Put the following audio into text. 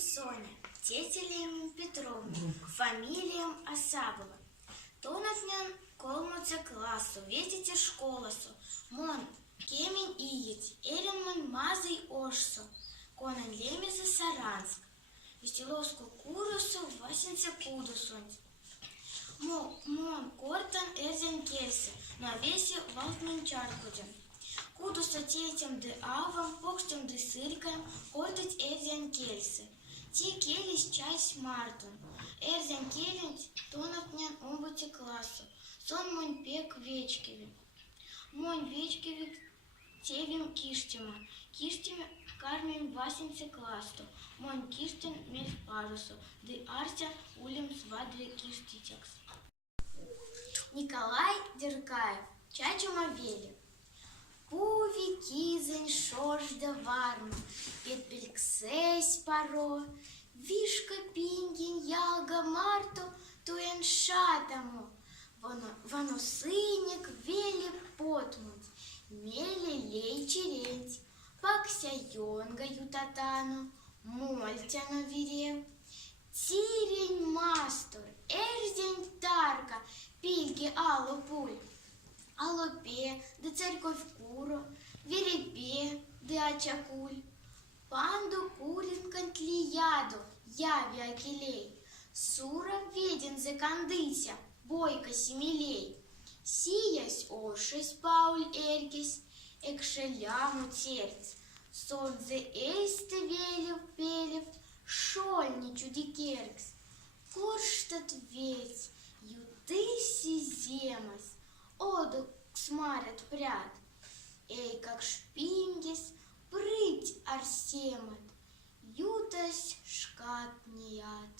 Соня, тетя Лем Петровна, фамилиям Асабова. Тонатнян колмоце классу, ветите школасу, мон кемень иец, эренман мазый ошсу, конан лемеза Саранск, вестиловску курусу, васенце кудусунь. Мон кортан эрзен кельсе, на весе валтминчаркуден. Кудуса тетям де авам, покстем де сыркаем, кортать эрзен кельсе. Те келись часть мартун, эрзен келень тонатнян умбути классу, сон монь пек вечкеви. Монь вечкеви тевим киштема, киштеме кармим васенце класту, монь киштен мельс парусу, де арся улем свадле киштитекс. Николай Деркаев, чачу мавели. Пуви кизень шожда варма, петпельксесь паро, вишка пингень ялга марту туен шатаму, ванусыник вели потмуть, мели лей череть, пакся йонга ютатану, мольтяну вирев, тирень мастур, эрзень тарка, пильги алу пуль. Алопе, да церковь куро, верепе, да ачакуль, панду курин кантлияду, яви акелей, сура веден за кандыся, бойка семилей, сиясь ошесь пауль эргись, экшеляму терц, солнце эйсте велев пелев, шольни чудикеркс, корштат ведь, ютыси земас, оду смарят пряд, эй, как шпингис, прыть арсемат, ютась шкат неят.